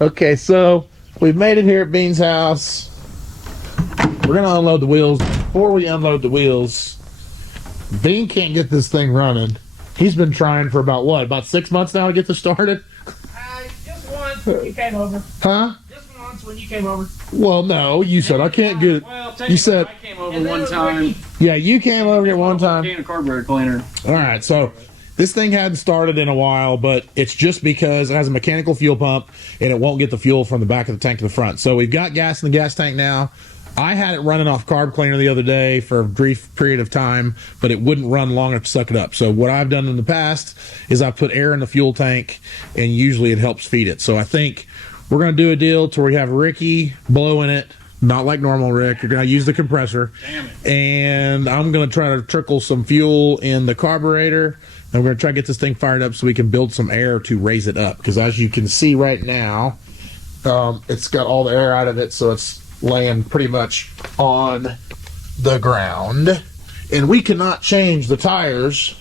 Okay, so we've made it here at Bean's house. We're gonna unload the wheels. Before we unload the wheels, Bean can't get this thing running. He's been trying for about what? About 6 months now to get this started? Just once when you came over. Huh? Just once when you came over. Well, no, you said I can't get it. Well, You said, I came over one time. yeah, you came over here one time. Can of carburetor cleaner. All right, so this thing hadn't started in a while, but it's just because it has a mechanical fuel pump and it won't get the fuel from the back of the tank to the front. So we've got gas in the gas tank now. I had it running off carb cleaner the other day for a brief period of time, but it wouldn't run long enough to suck it up. So what I've done in the past is I've put air in the fuel tank, and usually it helps feed it. So I think we're going to do a deal to where we have Ricky blowing it, not like normal Rick. You're going to use the compressor. Damn it. And I'm going to try to trickle some fuel in the carburetor, and we're going to try to get this thing fired up so we can build some air to raise it up. Because as you can see right now, it's got all the air out of it, so it's laying pretty much on the ground. And we cannot change the tires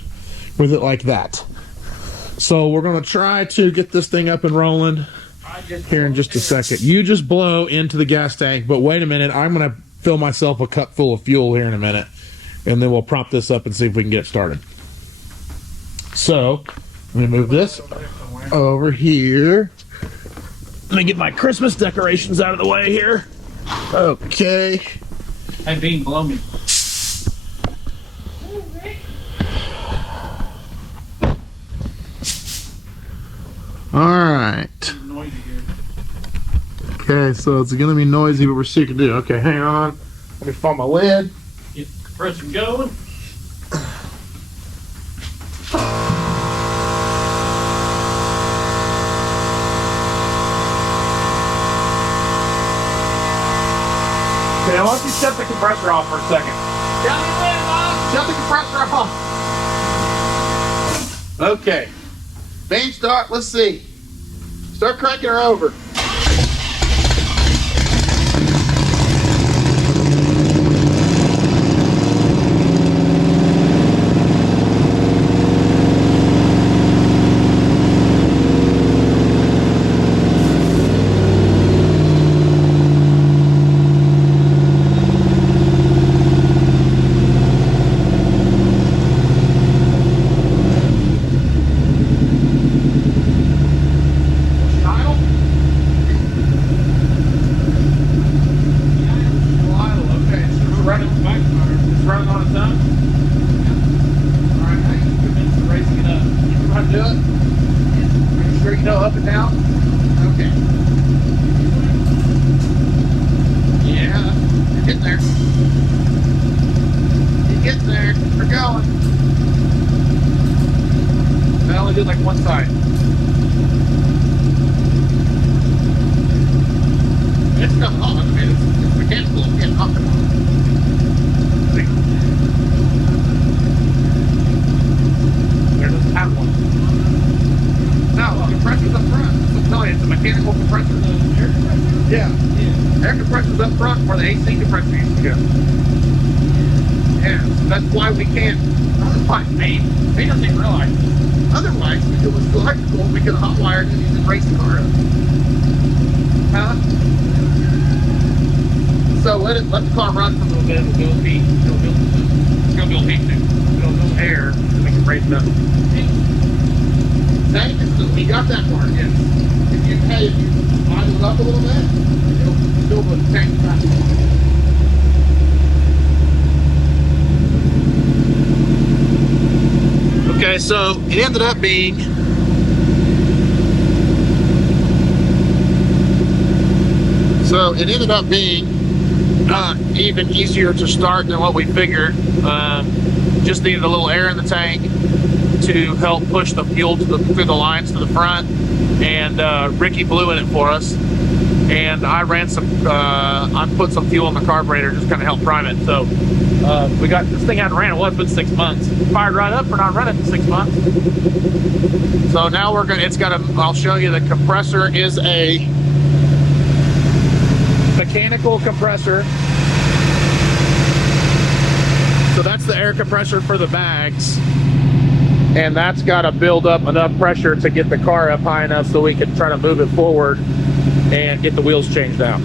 with it like that. So we're going to try to get this thing up and rolling here in just a second. You just blow into the gas tank, but wait a minute, I'm going to fill myself a cup full of fuel here in a minute, and then we'll prop this up and see if we can get it started. So let me move this over here. Let me get my Christmas decorations out of the way here. Okay. Hey, Bean, blow me. All right. Noisy here. Okay, so it's going to be noisy, but we're see what we can do. Okay, hang on. Let me find my lid. Get the compressor going. Okay, why don't you shut the compressor off for a second? Shut the compressor off. Okay. Main start, let's see. Start cranking her over. Up and down? Okay. Yeah, you're getting there. You're getting there. We're going. I only did like one side. It's coming on. I mean, it's mechanical. It's getting up and on. There doesn't have one. No, the compressor's up front. I'm telling you, it's a mechanical compressor. Air compressor? Yeah. Air compressor's up front where the AC compressor used to go. Yeah, so that's why we can't. Otherwise, he doesn't even realize. Otherwise, if it was electrical, we could have hotwired it and you just race the car up. Huh? So let the car run for a little bit. It'll build heat. It's gonna build heat too. It'll build air so we can raise it up. We got that part, yes. If you line it up a little bit, it'll build the tank faster. Okay, so it ended up being even easier to start than what we figured. Just needed a little air in the tank to help push the fuel through the lines to the front, and Ricky blew in it for us, and I put some fuel in the carburetor, just kind of help prime it. So we got this thing hadn't ran, it was been 6 months, fired right up for not running in 6 months. So now I'll show you, the compressor is a mechanical compressor. So that's the air compressor for the bags. and that's got to build up enough pressure to get the car up high enough so we can try to move it forward and get the wheels changed out.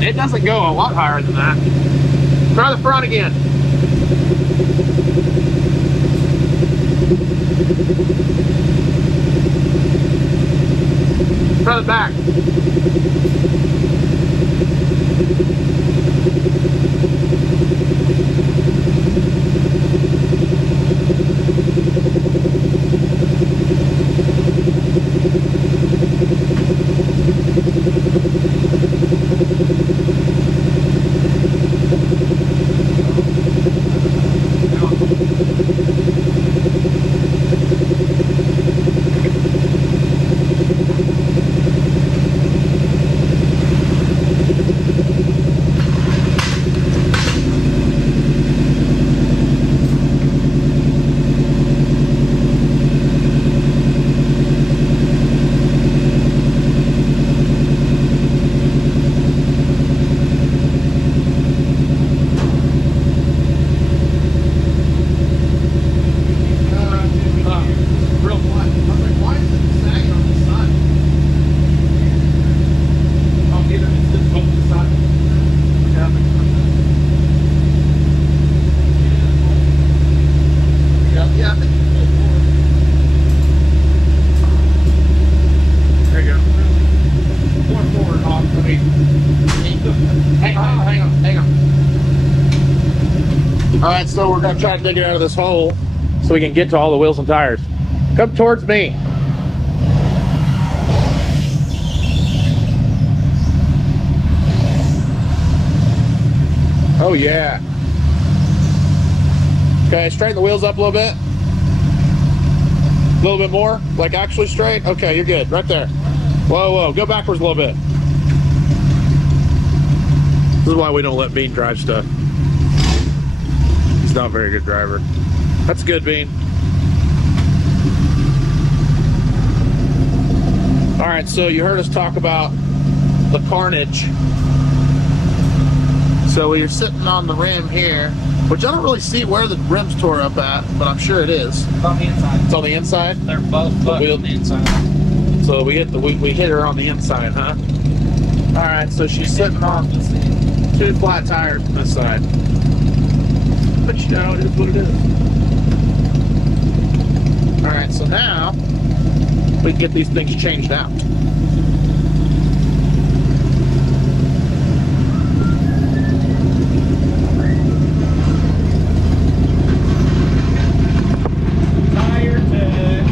It doesn't go a lot higher than that. Try the front again. Try the back. Alright, so we're going to try to dig it out of this hole so we can get to all the wheels and tires. Come towards me. Oh yeah. Okay, straighten the wheels up a little bit. A little bit more, like actually straight. Okay, you're good, right there. Whoa, whoa, go backwards a little bit. This is why we don't let Bean drive stuff. He's not a very good driver. That's good, Bean. All right, so you heard us talk about the carnage. So you're sitting on the rim here, which I don't really see where the rim's tore up at, but I'm sure it is. It's on the inside. It's on the inside? They're both on the inside. So we hit her on the inside, huh? All right, so she's sitting on 2 flat tires on this side. But you know, it is what it is. All right, so now we can get these things changed out. Tire tag.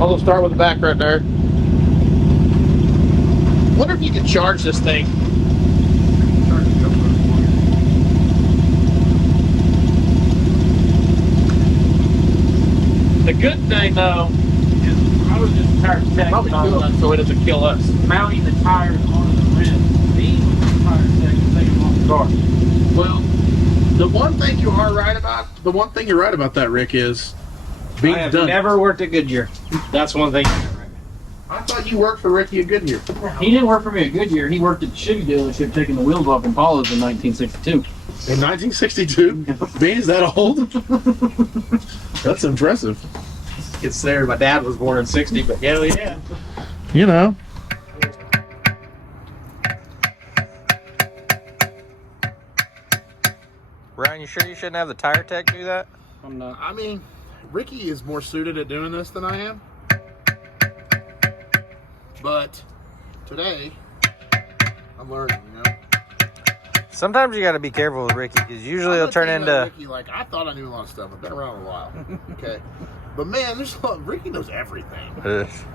I'll start with the back right there. Wonder if you can charge this thing. The good thing though is I was just tire protecting on it so it doesn't kill us. Mounting the tires onto the rim. Being with the tire tag and taking them off the car. Well, the one thing you're right about that, Rick, is being I have done. never worked at Goodyear. That's one thing. I thought you worked for Ricky at Goodyear. He didn't work for me at Goodyear. He worked at the Chevy dealership taking the wheels off Impalas in 1962. In 1962? Bean, is that old? That's impressive. It's there. My dad was born in 60, but hell yeah. You know. Ryan, you sure you shouldn't have the tire tech do that? I'm not. I mean, Ricky is more suited at doing this than I am. But today, I'm learning, you know. Sometimes you got to be careful with Ricky because usually he'll turn into. Ricky, like, I thought I knew a lot of stuff. I've been around a while. Okay. But man, there's a lot, Ricky knows everything.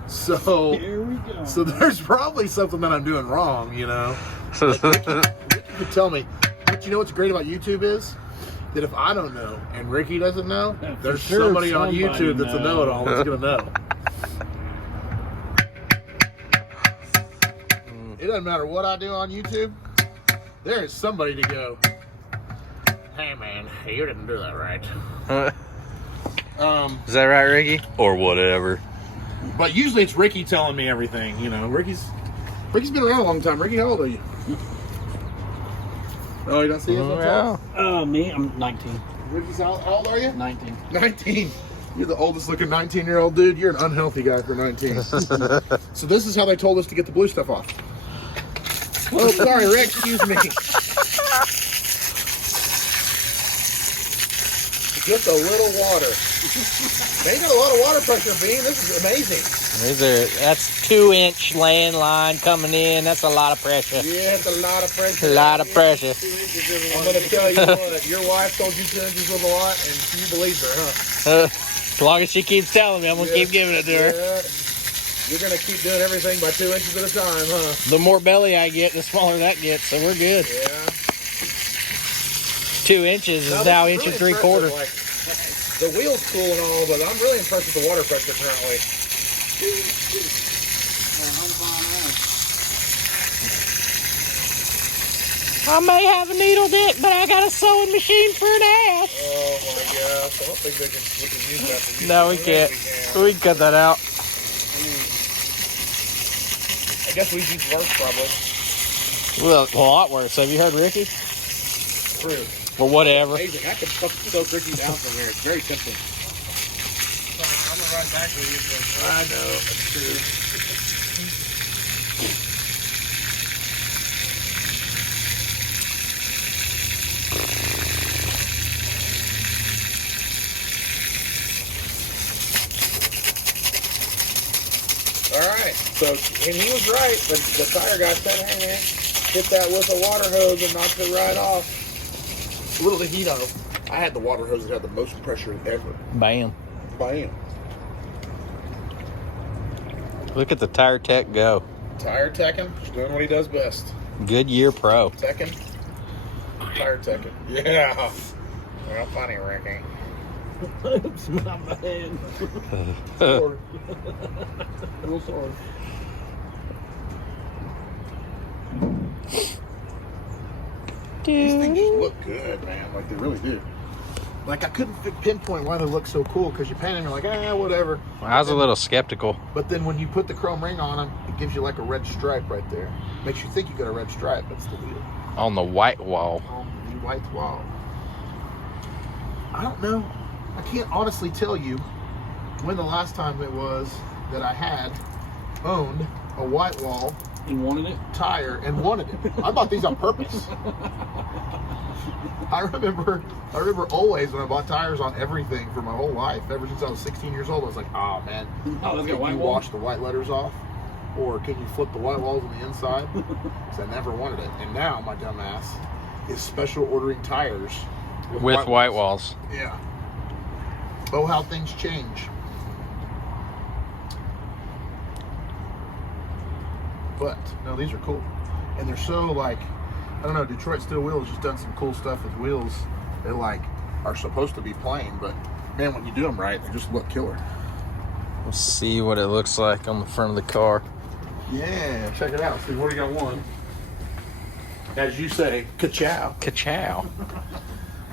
So Here we go. So there's probably something that I'm doing wrong, you know. Like Ricky could tell me. But you know what's great about YouTube is that if I don't know and Ricky doesn't know, there's somebody on YouTube that's a know-it-all that's gonna know. It doesn't matter what I do on YouTube. There is somebody to go, hey man, you didn't do that right. Is that right, Ricky? Or whatever. But usually it's Ricky telling me everything, you know. Ricky's been around a long time. Ricky, how old are you? Oh, you don't see us? Yeah. Me, I'm 19. Ricky's how old are you? 19. 19. You're the oldest looking 19-year-old dude. You're an unhealthy guy for 19. So this is how they told us to get the blue stuff off. Oh, sorry, Rick. Excuse me. Just a little water. They got a lot of water pressure, Bean. This is amazing. That's 2-inch landline coming in. That's a lot of pressure. Yeah, it's a lot of pressure. A lot of pressure. I'm going to tell you what. Your wife told you 2 inches was a lot, and you believed her, huh? As long as she keeps telling me, I'm going to keep giving it to her. Yeah. You're going to keep doing everything by 2 inches at a time, huh? The more belly I get, the smaller that gets, so we're good. Yeah. 2 inches is now inch and 3/4. Like, the wheel's cool and all, but I'm really impressed with the water pressure currently. I may have a needle dick, but I got a sewing machine for an ass. Oh my gosh. I don't think we can use that for you. No, we can't. We can cut that out. I guess we use worse probably. Well, a lot worse. Have you heard Ricky? True. Or whatever. Amazing. I could soak Ricky down from here. It's very tempting. I'm gonna run back with you. I know. That's true. All right. So, and he was right. The tire guy said, hey, man, hit that with a water hose and knocks it right off. Little did he know, I had the water hose that had the most pressure ever. Bam. Bam. Look at the tire tech go. Tire teching, he's doing what he does best. Goodyear Pro. Teching. Tire teching. Yeah. Well, funny, Ricky. Oops, my bad. Sorry. Real sorry. These things just look good, man. Like, they really do. Like, I couldn't pinpoint why they look so cool, because you paint them, you're like, whatever. I was a little skeptical. But then when you put the chrome ring on them, it gives you like a red stripe right there. Makes you think you got a red stripe, but it's the wheel. On the white wall. On the white wall. I don't know. I can't honestly tell you when the last time it was that I had owned a white wall You wanted it? tire and wanted it. I bought these on purpose. I remember always when I bought tires on everything for my whole life, ever since I was 16 years old, I was like, oh man, Oh, can you wash the white letters off? Or can you flip the white walls on the inside? Because I never wanted it. And now my dumb ass is special ordering tires With white walls. Yeah. Oh, how things change. But no, these are cool. And they're so like, I don't know, Detroit Steel Wheels just done some cool stuff with wheels. They like are supposed to be plain, but man, when you do them right, they just look killer. Let's see what it looks like on the front of the car. Yeah, check it out. See, we already got one. As you say, ka-chow. Ka-chow.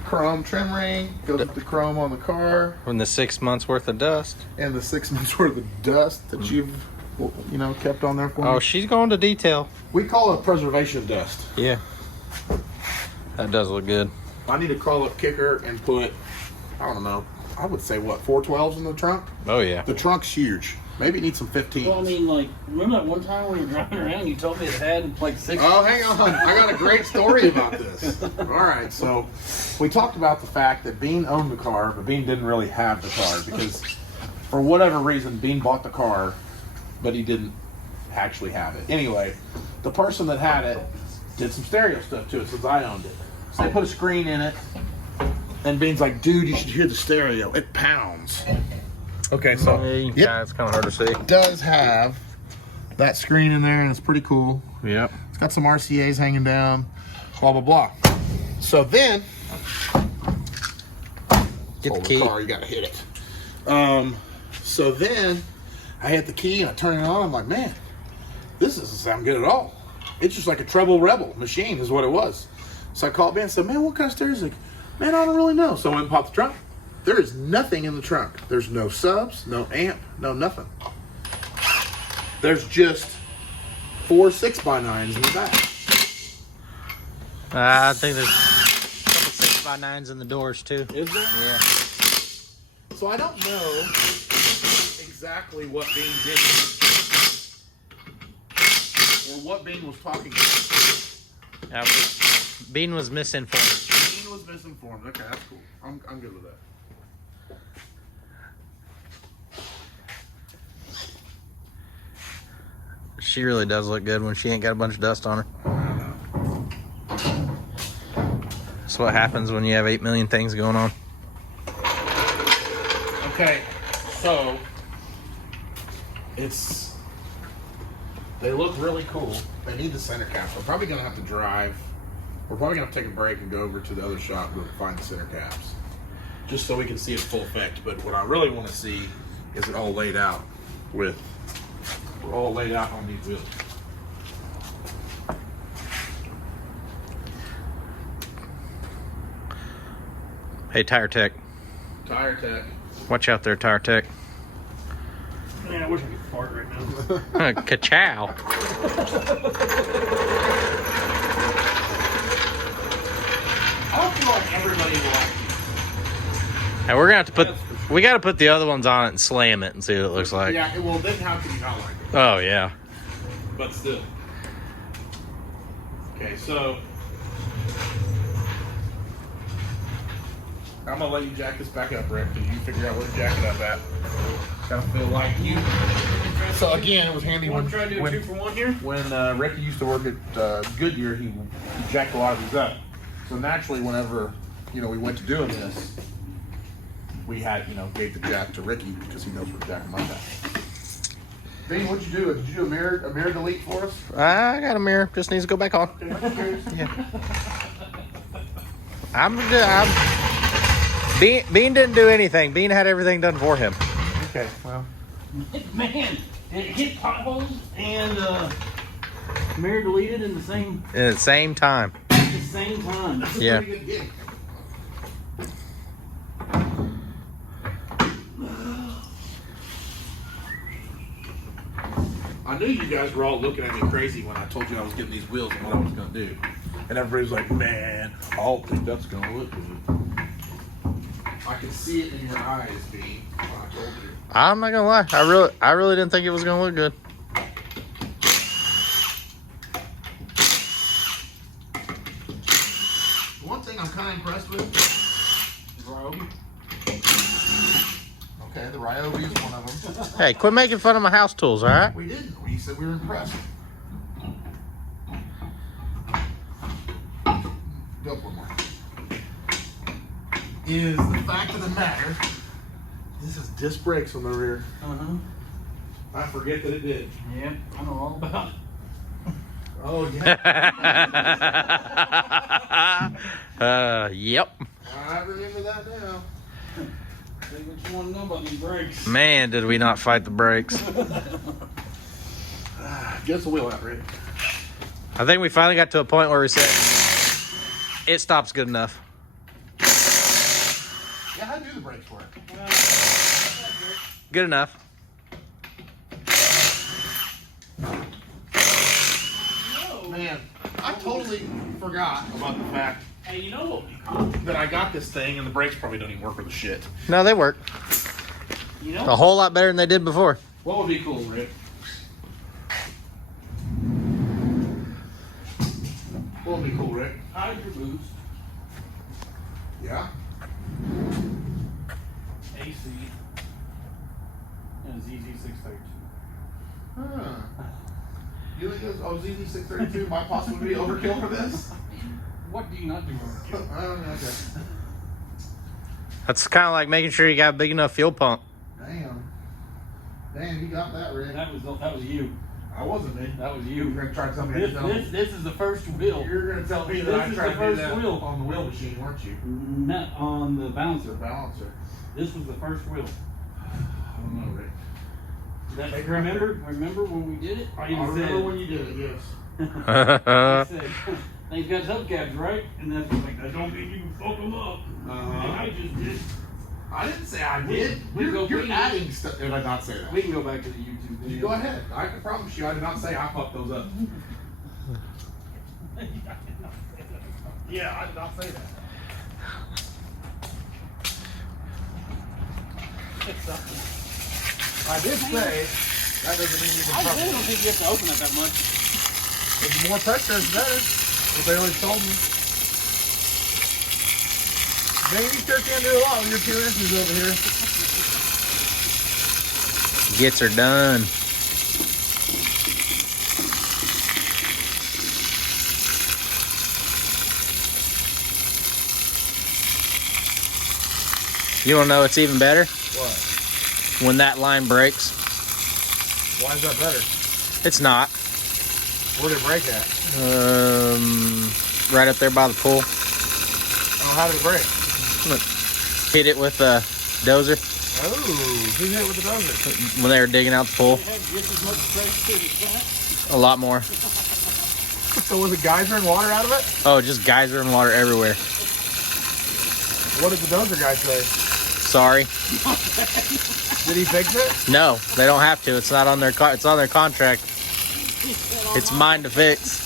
Chrome trim ring, goes with the chrome on the car. From the 6 months worth of dust. And the 6 months worth of dust that you've, kept on there for me. Oh, she's going to detail. We call it preservation dust. Yeah. That does look good. I need to call up Kicker and put, I don't know, I would say what, 412s in the trunk? Oh, yeah. The trunk's huge. Maybe it needs some 15s. Well, I mean, like, remember that one time we were driving around and you told me it had like 6? Oh, hang on. I got a great story about this. All right, so we talked about the fact that Bean owned the car, but Bean didn't really have the car because for whatever reason, Bean bought the car, but he didn't actually have it. Anyway, the person that had it did some stereo stuff to it since I owned it. So they put a screen in it, and Bean's like, dude, you should hear the stereo. It pounds. Okay, so Yeah, it's kind of hard to see. it does have that screen in there, and it's pretty cool. Yep. It's got some RCAs hanging down, blah, blah, blah. So then, Get the hold key. car, you gotta hit it. So then, I hit the key and I turn it on. I'm like, man, this doesn't sound good at all. It's just like a treble rebel machine is what it was. So I called Ben and said, man, what kind of stereo? He's like, man, I don't really know. So I went and popped the trunk. There is nothing in the trunk. There's no subs, no amp, no nothing. There's just 4 6x9s in the back. I think there's a couple 6x9s in the doors too. Is there? Yeah. So I don't know exactly what Bean did or what Bean was talking about. Bean was misinformed. Bean was misinformed. Okay, that's cool. I'm good with that. She really does look good when she ain't got a bunch of dust on her. That's what happens when you have 8 million things going on. Okay, so they look really cool. They need the center caps. I'm probably gonna have to drive. We're probably gonna have to take a break and go over to the other shop to find the center caps, just so we can see it full effect. But what I really want to see is it all laid out on these wheels. Hey, Tire Tech. Tire Tech. Watch out there, Tire Tech. Man, I wish I could fart right now. Ka-chow. I don't feel like everybody will like And we're gonna have to we gotta put the other ones on it and slam it and see what it looks like. Yeah, well, then how can you not like it? Oh yeah. But still. Okay, so I'm gonna let you jack this back up, Rick, because you figure out where to jack it up at. Kind of feel like you. So again, it was handy when Try to do a 2-for-1 here. When Ricky used to work at Goodyear, he jacked a lot of these up. So naturally, whenever we went to doing this, we had gave the jack to Ricky because he knows where to jack them up at. Bean, what'd you do? Did you do a mirror delete for us? I got a mirror. Just needs to go back on. Yeah. Bean didn't do anything. Bean had everything done for him. Okay, well. Man, it hit potholes and mirror deleted in the same At the same time. time. That's a Yeah. pretty good gig. I knew you guys were all looking at me crazy when I told you I was getting these wheels and what I was going to do. And everybody was like, man, I don't think that's going to look good. I can see it in your eyes, Bean, when I told you. I'm not gonna lie. I really didn't think it was gonna look good. One thing I'm kind of impressed with is Ryobi. Okay, the Ryobi is one of them. Hey, quit making fun of my house tools, all right? We didn't. We said we were impressed. Go for more. Is the fact of the matter, this is disc brakes on the rear. I forget that it did. Yeah, I know all about it. Oh, yeah. Yep. I remember that now. Say what you want to know about these brakes. Man, did we not fight the brakes. Get the wheel out, Rick. I think we finally got to a point where we said, it stops good enough. Yeah, how do the brakes work? Good enough. Man, I totally forgot about the fact Hey, you know what would be cool? that I got this thing and the brakes probably don't even work with the shit. No, they work. You know A whole lot better than they did before. What would be cool, Rick? What would be cool, Rick? Hydro boost, Yeah? AC, and a ZZ632. Huh. You think this ZZ632 might possibly be overkill for this? What do you not do overkill? Okay. That's kind of like making sure you got a big enough fuel pump. Damn, you got that, Rick. That was you. I wasn't me. That was You're you. gonna try to tell me This is the first wheel. You're gonna tell me that This I is tried the to do first that wheel. on the wheel machine, weren't you? Not on the The bouncer. balancer. This was the first wheel. I don't know, Rick. Remember when we did it? I remember when you did it, yes. I said, they've got hubcaps, right? And that's like, that don't mean you can fuck them up. And I just did. I didn't say I did. You're adding stuff. Did I not say that? We can go back to the YouTube video. You go ahead. I can promise you I did not say I fucked those up. Yeah, I did not say that. I did say that doesn't mean you can I pump really it. don't think you have to open it that much. The more pressure is better. What they always told me. Man, you sure can do a lot with your 2 inches over here. Gets her done. You want to know what's even better? What? When that line breaks. Why is that better? It's not. Where'd it break at? Right up there by the pool. Oh, how did it break? Look, hit it with a dozer Oh, who hit it with the dozer? when they were digging out the pool. It had just as much pressure as that. A lot more. So was it geysering water out of it? Oh, just geyser and water everywhere. What did the dozer guy say? Sorry. Did he fix it? No, they don't have to. It's not on their it's on their contract. It's mine to fix.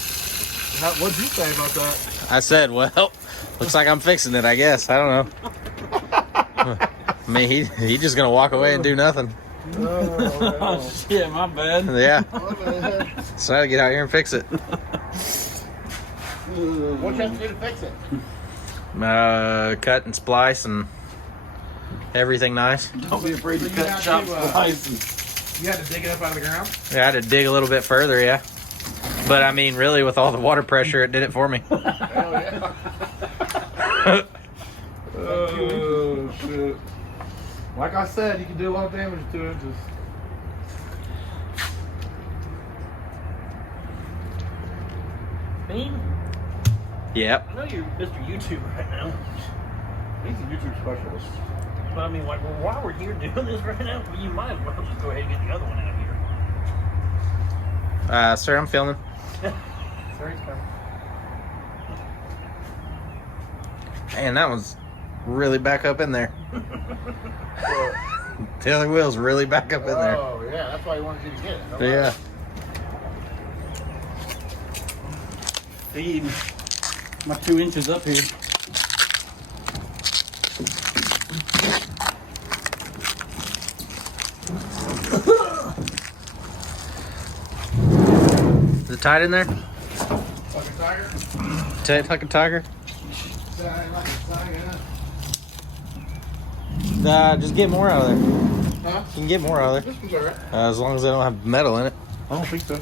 What'd you say about that? I said, well, looks like I'm fixing it, I guess. I don't know. I mean, he just gonna walk away and do nothing. Oh, shit, my bad. Yeah. So I gotta get out here and fix it. What you have to do to fix it? Cut and splice and everything nice. Don't be afraid to you cut have chop to, slices. You had to dig it up out of the ground? Yeah, I had to dig a little bit further, yeah. But I mean, really, with all the water pressure, it did it for me. Hell yeah. Oh, shit. Like I said, you can do a lot of damage to 2 inches. Bean, Yep. I know you're Mr. YouTube right now, He's a YouTube specialist. but I mean, like, well, while we're here doing this right now, well, you might as well just go ahead and get the other one out here. Sir, I'm filming. Sorry, it's coming. Man, that was really back up in there. The other wheel's really back up in there. Oh, yeah, that's why he wanted you to get it. Yeah. Feed my 2 inches up here. Is it tight in there? Like a tiger? Tight like a tiger? Like a tiger. Just get more out of there. Huh? You can get more out of there. This one's alright. As long as they don't have metal in it. I don't think so.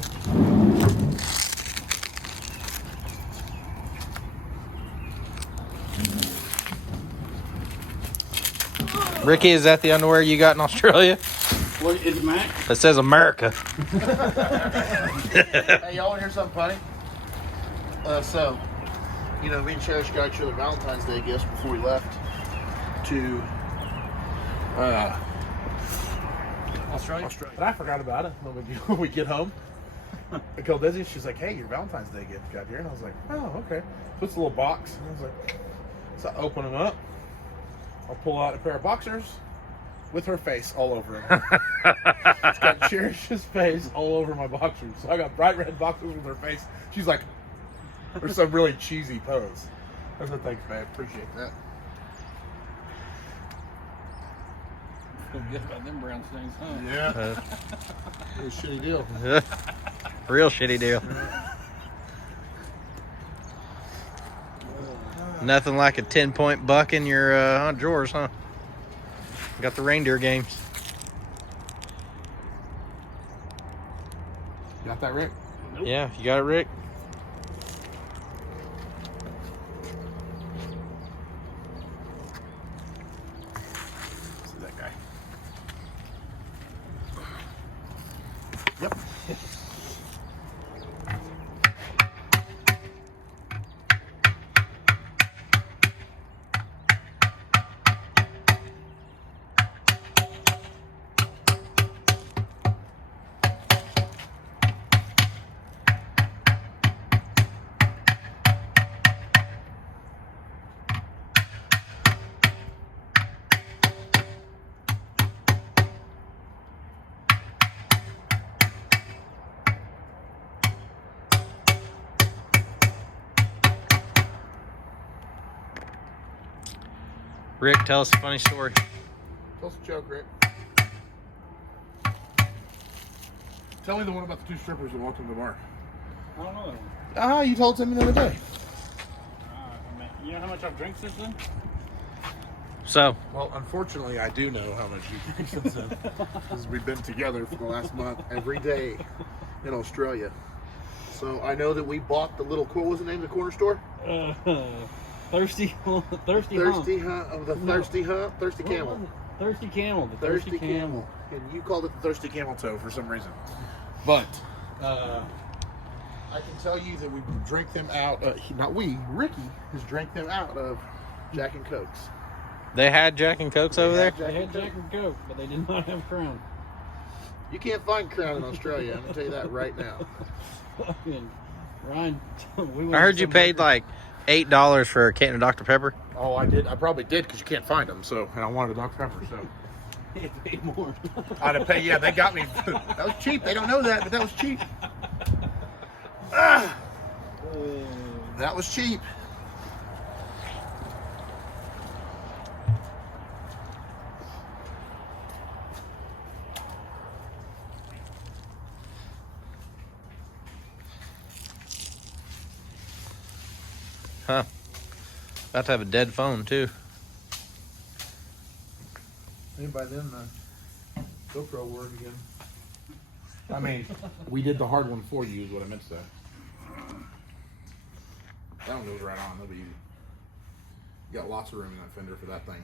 Ricky, is that the underwear you got in Australia? What is it, Mac? That says America. Hey, y'all want to hear something funny? So, you know, me and Cherish got each other Valentine's Day gifts before we left to Australia? But I forgot about it when we get home. I called Desi. She's like, "Hey, your Valentine's Day gift got here," and I was like, "Oh, okay." So it's a little box, and I was like, "So I open them up. I'll pull out a pair of boxers with her face all over them. It's got Cherish's face all over my boxers. So I got bright red boxers with her face. She's like, there's some really cheesy pose. I said, "Thanks, babe. Appreciate that." Go get about them brown things, huh? Yeah. It was a shitty deal. Real shitty deal. Nothing like a 10-point buck in your drawers, huh? Got the reindeer games. Got that, Rick? Nope. Yeah, you got it, Rick? See that guy? Yep. Rick, tell us a funny story. Tell us a joke, Rick. Tell me the one about the 2 strippers that walked into the bar. I don't know that one. Ah, you told Timmy the other day. You know how much I've drank since then? So, Well, unfortunately, I do know how much you've drank since then. Because we've been together for the last month, every day in Australia. So I know that we bought the little, what was the name of the corner store? Thirsty Hump. Thirsty Camel. The Thirsty Camel. The Thirsty Camel. And you called it the Thirsty Camel Toe for some reason. But I can tell you that we drank them out. Ricky has drank them out of Jack and Cokes. they had Jack and Cokes over there? They had Jack and Coke, but they did not have Crown. You can't find Crown in Australia. I'm gonna tell you that right now. Fucking Ryan, we I heard you paid like $8 for a can of Dr. Pepper. Oh, I did. I probably did because you can't find them. So, and I wanted a Dr. Pepper. So They paid more. I'd have paid. Yeah, they got me. That was cheap. They don't know that, but that was cheap. Ah, that was cheap. Huh. About to have a dead phone, too. Anybody then the GoPro word again? I mean, we did the hard one for you, is what I meant to say. That one goes right on. That'll be easy. You got lots of room in that fender for that thing.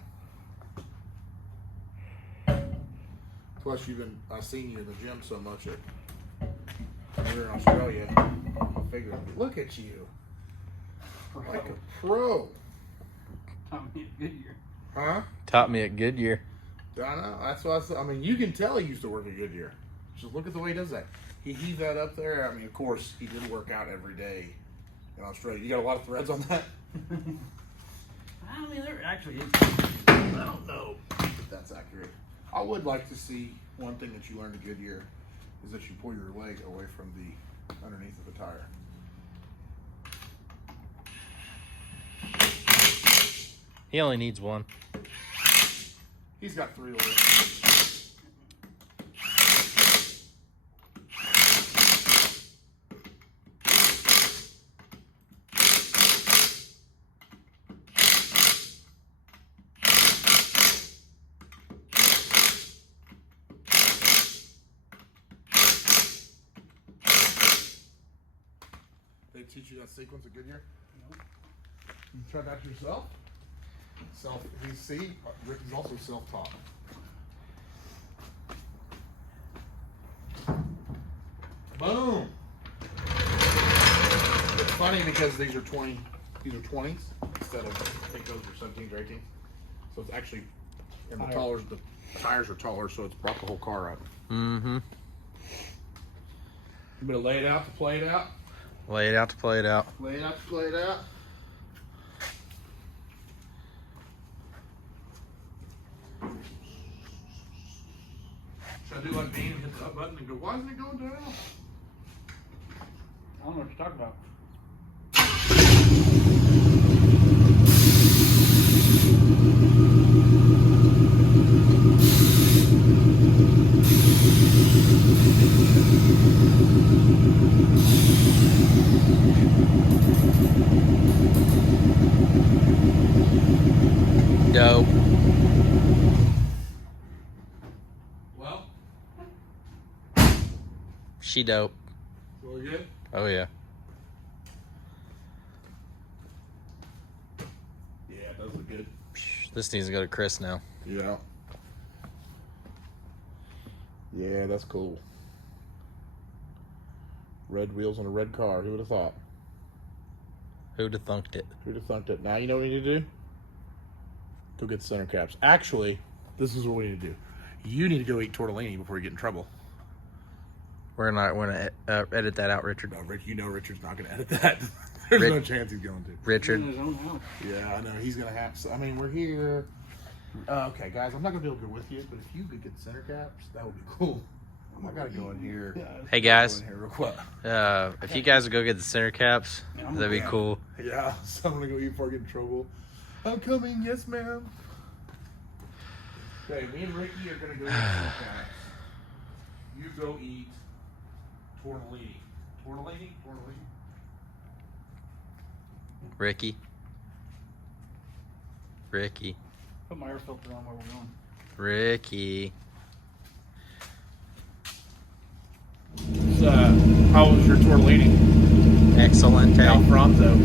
Plus, I've seen you in the gym so much that when we were in Australia, I figured, look at you. Like a pro. Tommy Goodyear. Huh? Taught me at Goodyear. I know. That's what I said. I mean, you can tell he used to work at Goodyear. Just look at the way he does that. He heaved that up there. I mean, of course, he did work out every day in Australia. You got a lot of threads on that? I mean, there actually is. I don't know if that's accurate. I would like to see one thing that you learned at Goodyear is that you pull your leg away from the underneath of the tire. He only needs one. He's got 3 legs. They teach you that sequence at Goodyear? No. You try that yourself? Rick is also self-taught. Boom! It's funny because these are 20s instead of, I think those are 17s or 18s. So it's actually, and the tires are taller, so it's brought the whole car up. Mm-hmm. You better lay it out to play it out. Lay it out to play it out. Lay it out to play it out. Should I do like Dean and hit the up button and go, why isn't it going down? I don't know what you're talking about. Dope. Well, She dope. really good. Oh, yeah. Yeah, it does look good. This needs to go to Chris now. Yeah. Yeah, that's cool. Red wheels on a red car. Who would have thought? Who'd have thunked it? Who'd have thunked it? Now you know what we need to do? Go get the center caps. Actually, this is what we need to do. You need to go eat tortellini before you get in trouble. We're not going to edit that out, Richard. No, Rick, you know Richard's not going to edit that. There's no chance he's going to. Richard. In his own house. Yeah, I know. He's going to have to. I mean, we're here. Okay, guys, I'm not going to be able to go with you, but if you could get the center caps, that would be cool. I got to go in here. Hey, guys. Go in here real quick. If you guys would go get the center caps, that'd be cool. Yeah, so I'm going to go eat before I get in trouble. I'm coming, yes, ma'am. Okay, me and Ricky are gonna go eat some cats. You go eat tortellini. Tortellini? Tortellini? Ricky. Ricky. Put my air filter on while we're going. Ricky. How was your tortellini? Excellente. Alfronto.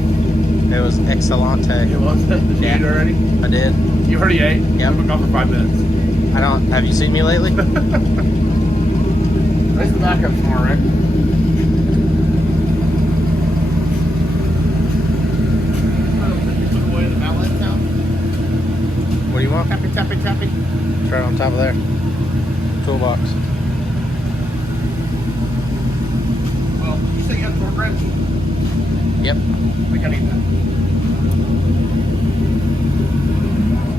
It was excellente. It was? Did you eat already? I did. You already ate? Yep. I've been gone for 5 minutes. I don't. Have you seen me lately? Raise the back up some more, Rick. Put away the mallet now. What do you want? Tappy, tappy, tappy. It's right on top of there. Toolbox. Well, you say you have torque wrench? Yep. We can eat that.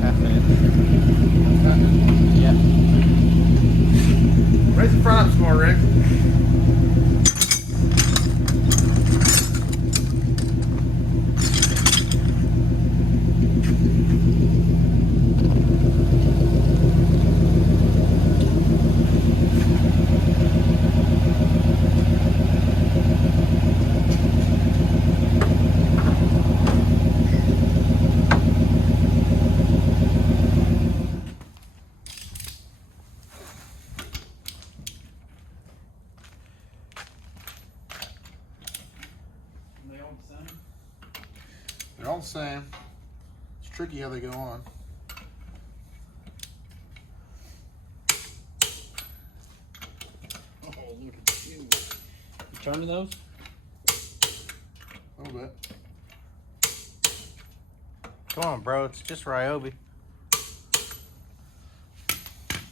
Half minute. Yep. Raise the front up some more, Rick. They're all the same. It's tricky how they go on. Oh, look at you. You turning those? A little bit. Come on, bro. It's just Ryobi.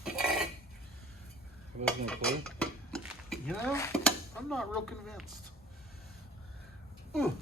Are those no clue? You know, I'm not real convinced. Ooh.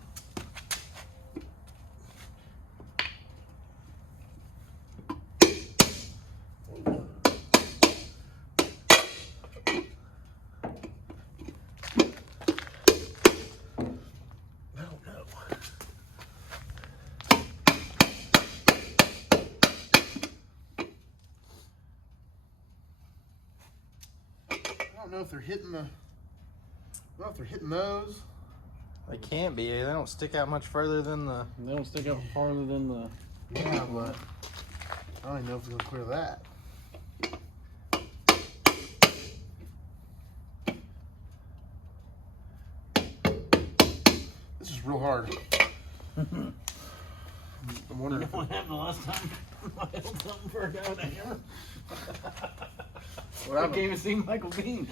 I don't know if they're hitting the. I don't know if they're hitting those. They can't be. They don't stick out much further than the. They don't stick out farther than the. Yeah, but I don't even know if it's gonna clear that. This is real hard. I'm wondering. You know what happened the last time I held something for a guy with a hammer? What I happened? can't even see Michael Bean.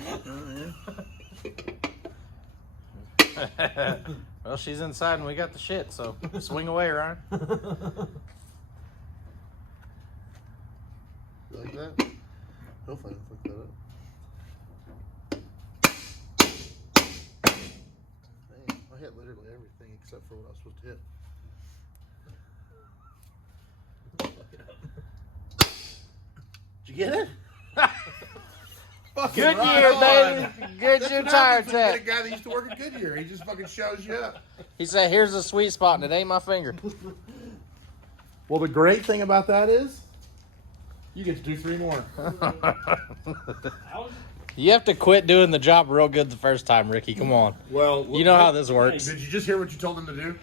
Well, she's inside and we got the shit, so swing away, Ryan. You like that? Hopefully I can fuck that up. Dang, I hit literally everything except for what I was supposed to hit. Did you get it? Fucking Goodyear, right on. baby. Goodyear That's what tire happens when you tech. get a guy that used to work at Goodyear. He just fucking shows you up. He said, "Here's a sweet spot, and it ain't my finger." Well, the great thing about that is you get to do 3 more. You have to quit doing the job real good the first time, Ricky. Come on. Well, You know how this works. Did you just hear what you told him to do?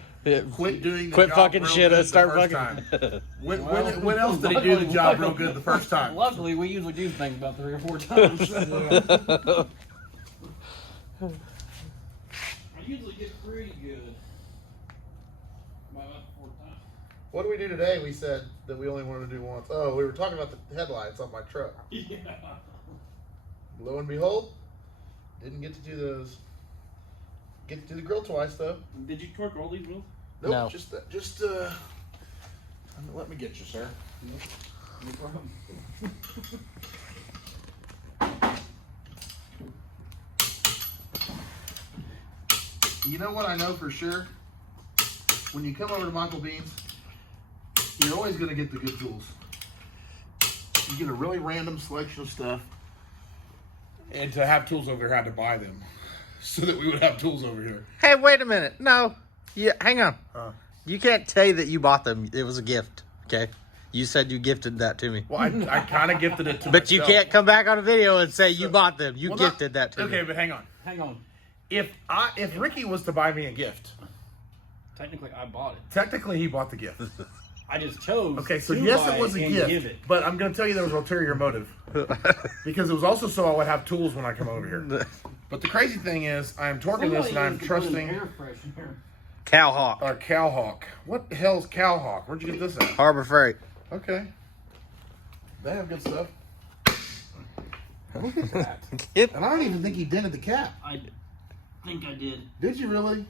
Quit doing the Quit job fucking real shit good and start the first fucking. time. When else did he do the job real good the first time? Luckily, we usually do things about 3 or 4 times. I usually get pretty good. By about the 4th time. What did we do today? We said that we only wanted to do once. Oh, we were talking about the headlights on my truck. Yeah. Lo and behold, didn't get to do those. Get to do the grill twice though. Did you torque all these wheels? Nope, No. just let me get you, sir. No problem. You know what I know for sure? When you come over to Michael Bean's, you're always going to get the good tools. You get a really random selection of stuff. And to have tools over here, I had to buy them. So that we would have tools over here. Hey, wait a minute. No. Yeah, hang on. Huh. You can't say that you bought them. It was a gift. Okay. You said you gifted that to me. Well, I kind of gifted it to But you myself. can't come back on a video and say you bought them. You Well, gifted that to me. Okay, but hang on. Hang on. If Ricky was to buy me a gift, Technically, I bought it. technically he bought the gift. I just chose. Okay, so to yes, buy it was a and gift, give it. but I'm going to tell you there was an ulterior motive. Because it was also so I would have tools when I come over here. But the crazy thing is, I'm torquing this and I'm trusting Air freshener. Cowhawk. our Cowhawk. What the hell's Cowhawk? Where'd you get this at? Harbor Freight. Okay. They have good stuff. Look at that. And I don't even think he dented the cap. I think I did. Did you really?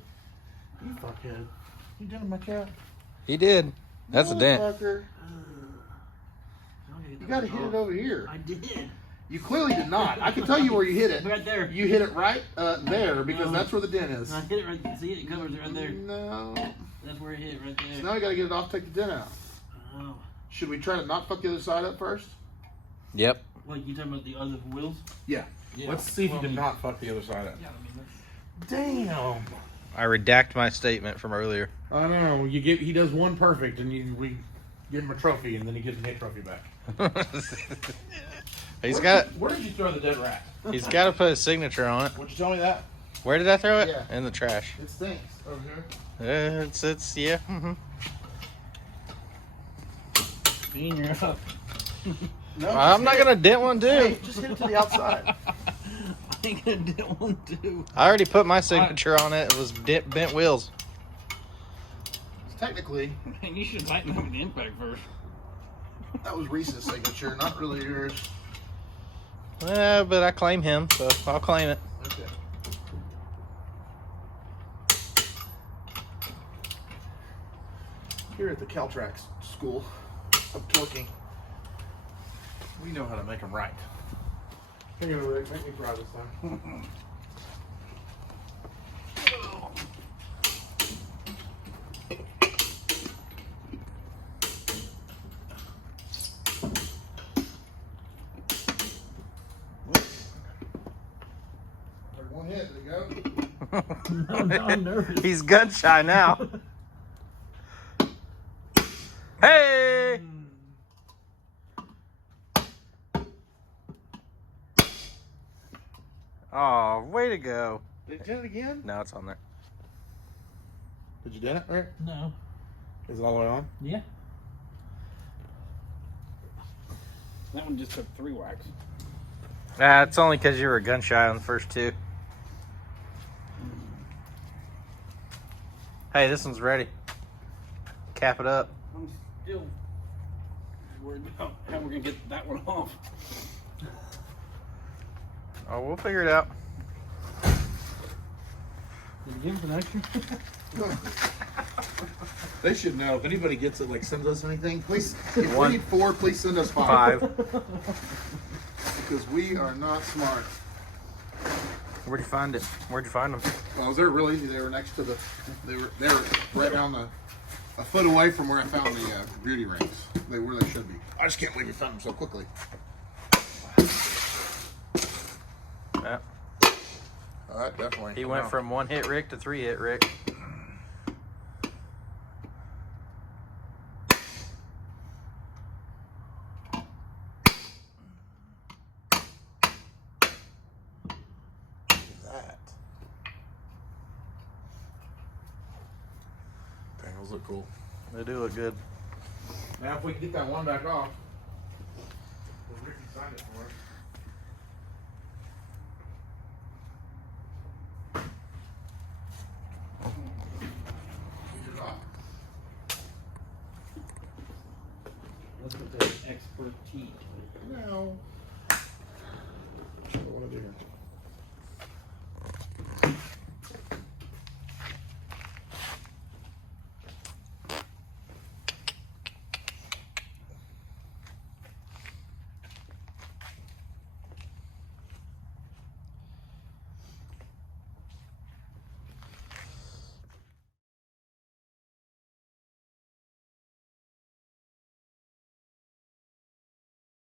You fuckhead. You dented my cap? He did. That's a dent. Motherfucker. You gotta hit it over here. I did. You clearly did not. I can tell you where you hit it. Right there. You hit it right there because No. that's where the dent is. I hit it right there. See, it covers it right there. No. That's where it hit, right there. So now we gotta get it off, take the dent out. Oh. Should we try to not fuck the other side up first? Yep. What, you talking about the other wheels? Yeah. Yeah. Let's see if Well, you I did mean- not fuck the other side up. Yeah, I mean, that's... Damn. I redact my statement from earlier. I know. He does one perfect, and we give him a trophy, and then he gives me a trophy back. Where did you throw the dead rat? He's got to put his signature on it. Would you tell me that? Where did I throw it? Yeah. In the trash. It stinks over here. It's yeah. Mm-hmm. Bean, you're up. No, I'm not gonna dent one Hey, too. just hit it to the outside. I ain't gonna do one too. I already put my signature on it. It was bent wheels. Technically, Man, you should tighten up the impact first. that was Reese's signature, not really yours. But I claim him, so I'll claim it. Okay. Here at the Caltrax School of Torquing, we know how to make them right. Here, Rick, make me proud this time. One hit, there you go. No, I'm nervous. He's gun shy now. Hey! Oh, way to go. Did you dent it again? No, it's on there. Did you dent it, Rick? No. Is it all the way on? Yeah. That one just took 3 whacks. It's only because you were gun shy on the first 2. Hey, this one's ready. Cap it up. I'm still worried about how we're gonna get that one off. Oh, we'll figure it out. Did you give him an extra? They should know. If anybody gets it, like, sends us anything, please. If One. we need 4, please send us 5. 5. Because we are not smart. Where'd you find it? Where'd you find them? Well, they're real easy. They were next to the. They were right down a foot away from where I found the beauty rings. They were. They should be. I just can't believe you found them so quickly. Yeah. Oh, that definitely. He went from 1 hit Rick to 3 hit Rick. that. Dang, those look cool. They do look good. Now, if we can get that one back off, well, Ricky signed it for us. Get it off. Let's put the expertise. No. What do I want to do here?